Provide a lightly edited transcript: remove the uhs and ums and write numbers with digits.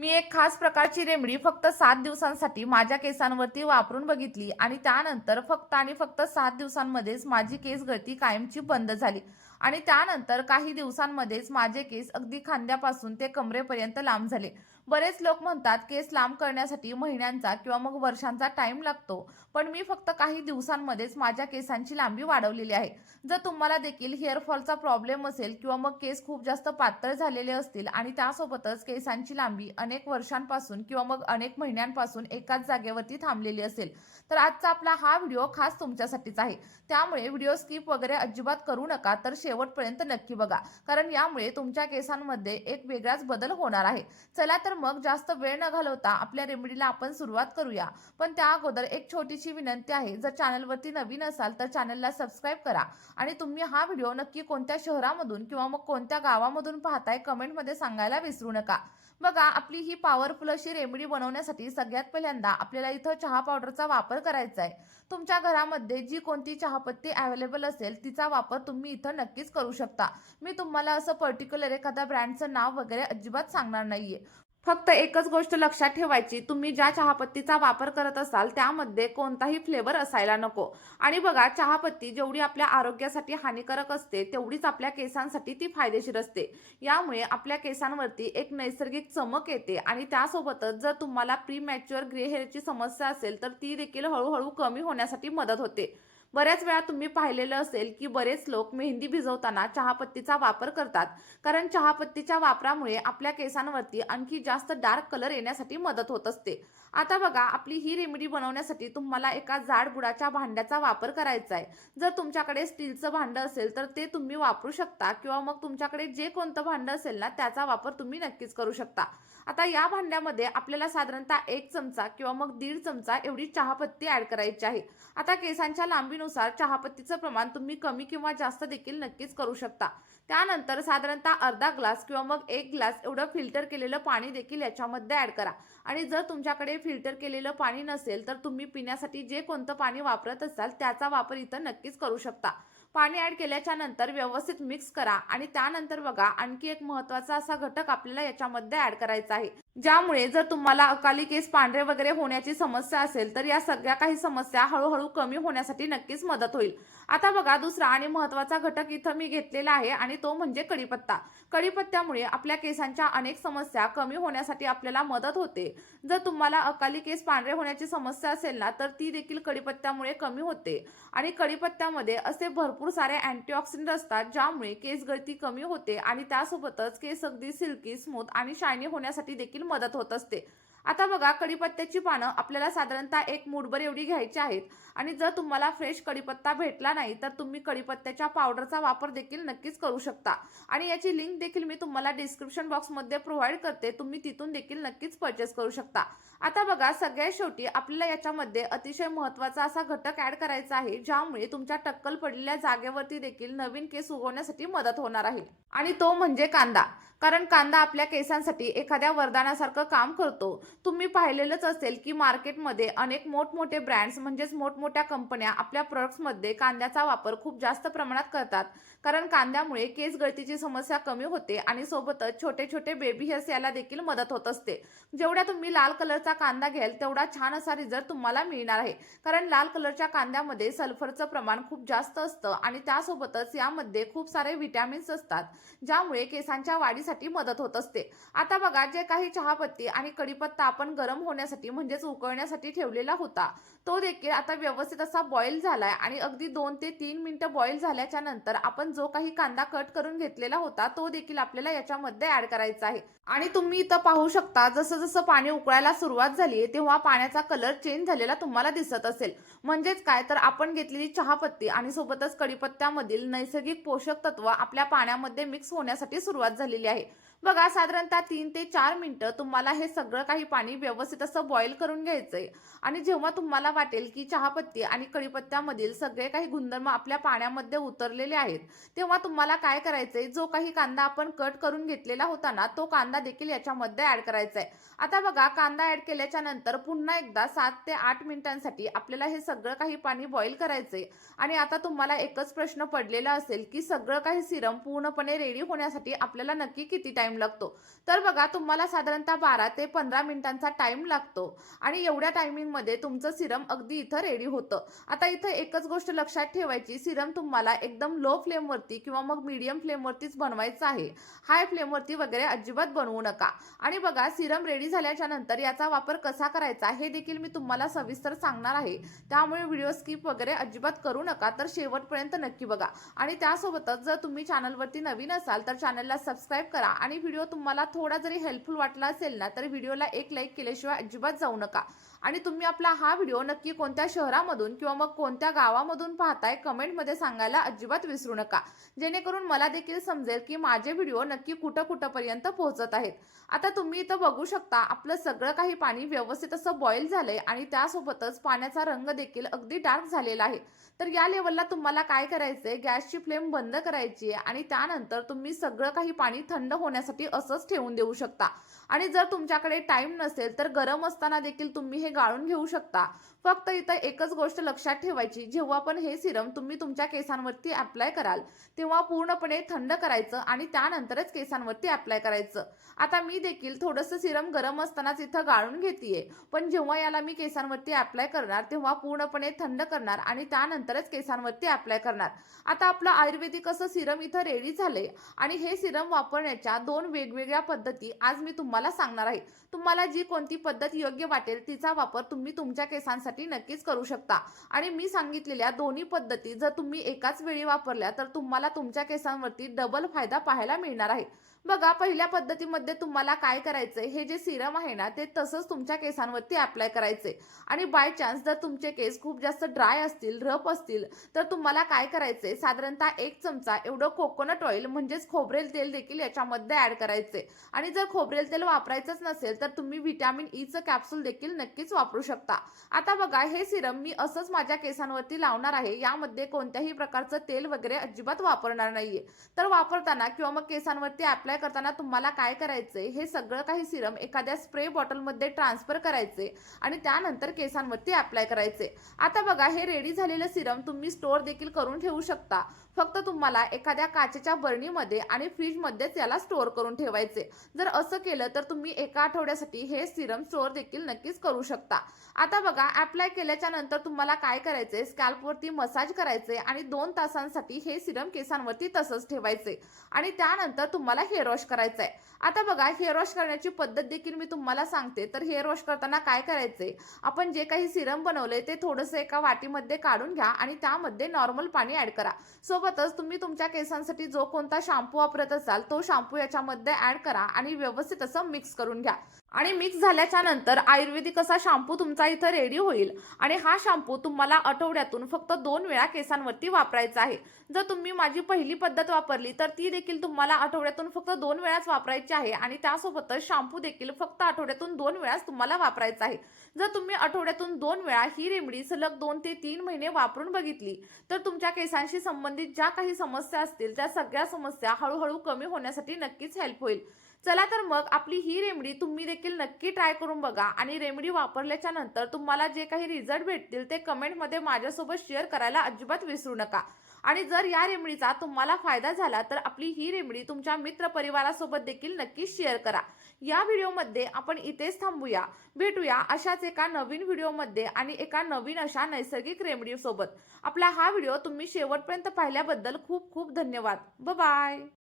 मी एक खास प्रकारची रेमेडी फक्त 7 दिवसांसाठी माझ्या केसांवरती वापरून बघितली आणि त्यानंतर फक्त आणि फक्त 7 दिवसांमध्येच माझी केस गळती कायमची बंद झाली आणि त्यानंतर काही दिवसांमध्येच माझे केस अगदी खांद्यापासून ते कमरेपर्यंत लांब झाले. बरेच लोक म्हणतात केस लांब करण्यासाठी महिन्यांचा किंवा मग वर्षांचा टाइम लागतो, पण मी फक्त काही दिवसांमध्येच माझ्या केसांची लांबी वाढवलेली आहे. जर तुम्हाला देखील हेअर फॉलचा प्रॉब्लेम असेल किंवा मग केस खूप जास्त पातळ झालेले असतील आणि त्यासोबतच केसांची लांबी अनेक वर्षांपासून किंवा मग अनेक महिन्यांपासून एकाच जागेवरती थांबलेली असेल, तर आजचा आपला हा व्हिडिओ खास तुमच्यासाठीच आहे. त्यामुळे व्हिडिओ स्किप वगैरे अजिबात करू नका, तर शेवटपर्यंत नक्की बघा, कारण यामुळे तुमच्या केसांमध्ये एक वेगळाच बदल होणार आहे. चला तर मग जास्त वेळ न घालवता आपल्या रेमेडीला आपण सुरुवात करूया. पण त्या अगोदर एक छोटीशी विनंती आहे, जर चॅनलवरती नवीन असाल तर चॅनलला सबस्क्राईब करा आणि तुम्ही हा व्हिडिओ नक्की कोणत्या शहरामधून किंवा मग कोणत्या गावामधून पाहताय कमेंटमध्ये सांगायला विसरू नका. बघा, आपली ही पॉवरफुल अशी रेमेडी बनवण्यासाठी सगळ्यात पहिल्यांदा आपल्याला इथं चहा पावडरचा वापर करायचा आहे. तुमच्या घरामध्ये जी कोणती चहापत्ती अवेलेबल असेल तिचा वापर तुम्ही इथं नक्कीच करू शकता. मी तुम्हाला असं पर्टिक्युलर एखाद्या ब्रँडचं नाव वगैरे अजिबात सांगणार नाहीये. फक्त एकच गोष्ट लक्षात ठेवायची, तुम्ही ज्या चहापत्तीचा वापर करत असाल त्यामध्ये कोणताही फ्लेवर असायला नको. आणि बघा, चहापत्ती जेवढी आपल्या आरोग्यासाठी हानिकारक असते तेवढीच आपल्या केसांसाठी ती फायदेशीर असते. यामुळे आपल्या केसांवरती एक नैसर्गिक चमक येते आणि त्यासोबतच जर तुम्हाला प्रीमॅच्युअर ग्रे हेअरची समस्या असेल तर ती देखील हळूहळू कमी होण्यासाठी मदत होते. बऱ्याच वेळा तुम्ही पाहिलेलं असेल की बरेच लोक मेहंदी भिजवताना चहापत्तीचा वापर करतात, कारण चहापत्तीच्या वापरामुळे आपल्या केसांवरती आणखी जास्त डार्क कलर येण्यासाठी मदत होत असते. आता बघा, आपली ही रेमेडी बनवण्यासाठी तुम्हाला एका जाड बुडाच्या भांड्याचा वापर करायचा आहे. जर तुमच्याकडे स्टीलचं भांडं असेल तर ते तुम्ही वापरू शकता किंवा मग तुमच्याकडे जे कोणतं भांडं असेल ना त्याचा वापर तुम्ही नक्कीच करू शकता. आता या भांड्यामध्ये आपल्याला साधारणतः 1 चमचा किंवा मग 1.5 चमचा एवढी चहापत्ती ऍड करायची आहे. आता केसांच्या लांबीनुसार चहापत्तीचं प्रमाण तुम्ही कमी किंवा जास्त देखील नक्कीच करू शकता. त्यानंतर साधारणतः अर्धा ग्लास किंवा मग 1 ग्लास एवढं फिल्टर केलेलं पाणी देखील याच्यामध्ये ऍड करा. आणि जर तुमच्याकडे फिल्टर केलेलं पाणी नसेल तर तुम्ही पिण्यासाठी जे कोणतं पाणी वापरत असाल त्याचा वापर इथं नक्कीच करू शकता. पाणी ऍड केल्याच्या नंतर व्यवस्थित मिक्स करा आणि त्यानंतर बघा, आणखी एक महत्त्वाचा असा घटक आपल्याला याच्यामध्ये ऍड करायचा आहे, ज्यामुळे जर तुम्हाला अकाली केस पांढरे वगैरे होण्याची समस्या असेल तर या सगळ्या काही समस्या हळूहळू कमी होण्यासाठी नक्कीच मदत होईल. आता बघा, दुसरा आणि महत्त्वाचा घटक इथं मी घेतलेला आहे आणि तो म्हणजे कढीपत्ता. कढीपत्त्यामुळे आपल्या केसांच्या अनेक समस्या कमी होण्यासाठी आपल्याला मदत होते. जर तुम्हाला अकाली केस पांढरे होण्याची समस्या असेल ना तर ती देखील कढीपत्त्यामुळे कमी होते. आणि कढीपत्त्यामध्ये असे भरपूर सारे अँटीऑक्सिडंट असतात ज्यामुळे केस गळती कमी होते आणि त्यासोबतच केस अगदी सिल्की, स्मूथ आणि शायनी होण्यासाठी देखील मदत होत असते. आता बघा, कढीपत्त्याची पानं आपल्याला साधारणतः 1 मूठभर एवढी घ्यायची आहेत आणि जर तुम्हाला फ्रेश कढीपत्ता भेटला नाही तर तुम्ही कढीपत्त्याच्या पावडरचा वापर देखील नक्कीच करू शकता. आणि याची लिंक देखील मी तुम्हाला डिस्क्रिप्शन बॉक्समध्ये प्रोव्हाइड करते, तुम्ही तिथून देखील नक्कीच परचेस करू शकता. आता बघा, सगळ्यात शेवटी आपल्याला याच्यामध्ये अतिशय महत्त्वाचा असा घटक ऍड करायचा आहे, ज्यामुळे तुमच्या टक्कल पडलेल्या जागेवरती देखील नवीन केस उगवण्यासाठी मदत होणार आहे. आणि तो म्हणजे कांदा. कारण कांदा आपल्या केसांसाठी एखाद्या वरदानासारखं काम करतो. तुम्ही पाहिलेलंच असेल की मार्केटमध्ये अनेक मोठमोठे ब्रँड्स म्हणजेच मोठमोठ्या कंपन्या आपल्या प्रोडक्ट्समध्ये कांद्याचा वापर खूप जास्त प्रमाणात करतात, कारण कांद्यामुळे केस गळतीची समस्या कमी होते आणि सोबतच छोटे छोटे बेबी हेअर्स याला देखील मदत होत असते. जेवढ्या तुम्ही लाल कलरचा कांदा घ्याल तेवढा छान असा रिझल्ट तुम्हाला मिळणार आहे, कारण लाल कलरच्या कांद्यामध्ये सल्फरचं प्रमाण खूप जास्त असतं आणि त्यासोबतच यामध्ये खूप सारे व्हिटॅमिन्स असतात, ज्यामुळे केसांच्या वाढीसाठी मदत होत असते. आता बघा, जे काही चहापत्ती आणि कढीपत्ता आपण गरम होण्यासाठी म्हणजेच उकळण्यासाठी ठेवलेला होता तो देखील आता व्यवस्थित असा बॉईल झालाय आणि अगदी 2 ते 3 मिनिटं बॉईल झाल्याच्या नंतर आपण जो काही कांदा कट करून घेतलेला होता तो देखील आपल्याला याच्यामध्ये ऍड करायचा आहे. आणि तुम्ही इथं पाहू शकता, जसं जसं पाणी उकळायला सुरुवात झाली तेव्हा पाण्याचा कलर चेंज झालेला तुम्हाला दिसत असेल. म्हणजेच काय, तर आपण घेतलेली चहापत्ती आणि सोबतच कढीपत्त्यामधील नैसर्गिक पोषक तत्व आपल्या पाण्यामध्ये मिक्स होण्यासाठी सुरुवात झालेली आहे. बघा, साधारणतः 3 ते 4 मिनिटं तुम्हाला हे सगळं काही पाणी व्यवस्थित असं बॉईल करून घ्यायचंय. आणि जेव्हा तुम्हाला वाटेल की चहापत्ती आणि कढीपत्त्यामधील सगळे काही गुणधर्म आपल्या पाण्यामध्ये उतरलेले आहेत, तेव्हा तुम्हाला काय करायचंय, जो काही कांदा आपण कट करून घेतलेला होता ना तो कांदा देखील याच्यामध्ये ऍड करायचा आहे. आता बघा, कांदा ऍड केल्याच्या नंतर पुन्हा एकदा 7 ते 8 मिनिटांसाठी आपल्याला हे सगळं काही पाणी बॉईल करायचंय. आणि आता तुम्हाला एकच प्रश्न पडलेला असेल की सगळं काही सिरम पूर्णपणे रेडी होण्यासाठी आपल्याला नक्की किती टाइम टाइम लागतो. तर बघा तुम्हाला साधारणतः 12 ते 15 मिनिटांचा टाइम लागतो आणि एवढ्या टायमिंगमध्ये तुमचं सिरम अगदी इथं रेडी होतं. आता इथं एकच गोष्ट लक्षात ठेवायची, सिरम तुम्हाला एकदम लो फ्लेमवरती किंवा मग मीडियम फ्लेमवरतीच बनवायचं आहे. हाय फ्लेमवरती वगैरे अजिबात बनवू नका. आणि बघा सिरम रेडी झाल्याच्या नंतर याचा वापर कसा करायचा हे देखील मी तुम्हाला सविस्तर सांगणार आहे. त्यामुळे व्हिडिओ स्किप वगैरे अजिबात करू नका, तर शेवटपर्यंत नक्की बघा. आणि त्यासोबतच जर तुम्ही चॅनलवरती नवीन असाल तर चॅनलला सबस्क्राईब करा आणि व्हिडिओ तुम्हाला थोडा जरी हेल्पफुल वाटला असेल ना, तर व्हिडिओला एक लाईक केल्याशिवाय अजिबात जाऊ नका. आणि तुम्ही आपला हा व्हिडिओ नक्की कोणत्या शहरामधून किंवा मग कोणत्या गावामधून पाहताय कमेंटमध्ये सांगायला अजिबात विसरू नका, जेणेकरून मला देखील समजेल की माझे व्हिडिओ नक्की कुठं कुठंपर्यंत पोहोचत आहेत. आता तुम्ही इथं बघू शकता आपलं सगळं काही पाणी व्यवस्थित असं बॉईल झालंय आणि त्यासोबतच पाण्याचा रंग देखील अगदी डार्क झालेला आहे. तर या लेवलला तुम्हाला काय करायचंय, गॅसची फ्लेम बंद करायची आहे आणि त्यानंतर तुम्ही सगळं काही पाणी थंड होण्यासाठी असंच ठेवून देऊ शकता. आणि जर तुमच्याकडे टाइम नसेल तर गरम असताना देखील तुम्ही हे गाळून घेऊ शकता. फक्त इथं एकच गोष्ट लक्षात ठेवायची, जेव्हा पण हे सिरम तुम्ही तुमच्या केसांवरती अप्लाय कराल तेव्हा पूर्णपणे थंड करायचं आणि त्यानंतरच केसांवरती अप्लाय करायचं. आता मी देखील थोडंसं सिरम गरम असतानाच इथं गाळून घेतेय, पण जेव्हा याला मी केसांवरती अप्लाय करणार तेव्हा पूर्णपणे थंड करणार आणि त्यानंतरच केसांवरती अप्लाय करणार. आता आपलं आयुर्वेदिक असं सिरम इथं रेडी झालंय आणि हे सिरम वापरण्याच्या 2 वेगवेगळ्या पद्धती आज मी तुम्हाला सांगणार आहे. तुम्हाला जी कोणती पद्धत योग्य वाटेल तिचा वापर तुम्ही तुमच्या केसांसाठी नक्कीच करू शकता. आणि मी सांगितलेल्या दोन्ही पद्धती जर तुम्ही एकाच वेळी वापरल्या तर तुम्हाला तुमच्या केसांवरती डबल फायदा पाहायला मिळणार आहे. बघा पहिल्या पद्धतीमध्ये तुम्हाला काय करायचंय, हे जे सिरम आहे ना ते तसंच तुमच्या केसांवरती अप्लाय करायचंय. आणि बाय चान्स जर तुमचे केस खूप जास्त ड्राय असतील, रफ असतील, तर तुम्हाला काय करायचंय, साधारणतः 1 चमचा एवढं कोकोनट ऑइल म्हणजेच खोबरेल तेल देखील याच्यामध्ये ऍड करायचे. आणि जर खोबरेल तेल वापरायचंच नसेल तर तुम्ही व्हिटॅमिन ईचं कॅप्सूल देखील नक्कीच वापरू शकता. आता बघा हे सिरम मी असंच माझ्या केसांवरती लावणार आहे. यामध्ये कोणत्याही प्रकारचं तेल वगैरे अजिबात वापरणार नाहीये. तर वापरताना किंवा मग केसांवरती अप्लाय करताना तुम्हाला काय करायचंय, हे सगळं काही सिरम एखाद्या स्प्रे बॉटलमध्ये ट्रान्सफर करायचे आणि त्यानंतर केसांवरती अप्लाय करायचे. आता बघा हे रेडी झालेलं सिरम तुम्ही स्टोअर देखील करून ठेवू शकता. फक्त तुम्हाला एखाद्या काचेच्या बरणीमध्ये आणि फ्रीजमध्येच याला स्टोअर करून ठेवायचे. जर असं केलं तर तुम्ही एका आठवड्यासाठी हे सिरम स्टोअर देखील नक्कीच करू शकता. आता बघा अप्लाय केल्याच्या नंतर तुम्हाला काय करायचंय, स्कॅल्पवरती मसाज करायचे आणि 2 तासांसाठी हे सिरम केसांवरती तसंच ठेवायचे आणि त्यानंतर तुम्हाला हेअर वॉश करायचंय. आता बघा हेअर वॉश करण्याची पद्धत देखील मी तुम्हाला सांगते. तर हेअर वॉश करताना काय करायचंय, आपण जे काही सिरम बनवलंय ते थोडंसं एका वाटीमध्ये काढून घ्या आणि त्यामध्ये नॉर्मल पाणी ऍड करा. सोबतच तुम्ही तुमच्या केसांसाठी जो कोणता शॅम्पू वापरत असाल तो शॅम्पू याच्यामध्ये ऍड करा आणि व्यवस्थित असं मिक्स करून घ्या. आणि मिक्स झाल्याच्या नंतर आयुर्वेदिक असा शॅम्पू तुमचा इथं रेडी होईल. आणि हा शॅम्पू तुम्हाला आठवड्यातून फक्त 2 वेळा केसांवरती वापरायचा आहे. जर तुम्ही माझी पहिली पद्धत वापरली तर ती देखील तुम्हाला आठवड्यातून फक्त 2 वेळाच वापरायची आहे आणि त्यासोबतच शॅम्पू देखील फक्त आठवड्यातून 2 वेळाच तुम्हाला वापरायचा आहे. जर तुम्ही आठवड्यातून 2 वेळा ही रेमेडी सलग 2 ते 3 महिने वापरून बघितली तर तुमच्या केसांशी संबंधित ज्या काही समस्या असतील त्या सगळ्या समस्या हळूहळू कमी होण्यासाठी नक्कीच हेल्प होईल. चला तर मग आपली ही रेमेडी तुम्ही देखील नक्की ट्राय करून बघा आणि रेमेडी वापरल्याच्या नंतर तुम्हाला जे काही रिझल्ट भेटतील ते कमेंटमध्ये माझ्यासोबत शेअर करायला अजिबात विसरू नका. आणि जर या रेमेडीचा तुम्हाला फायदा झाला तर आपली ही रेमेडी तुमच्या मित्र परिवारासोबत देखील नक्की शेअर करा. या व्हिडिओमध्ये आपण इथेच थांबूया. भेटूया अशाच एका नवीन व्हिडिओमध्ये आणि एका नवीन अशा नैसर्गिक रेमेडी सोबत. आपला हा व्हिडिओ तुम्ही शेवटपर्यंत पाहिल्याबद्दल खूप खूप धन्यवाद. Bye bye.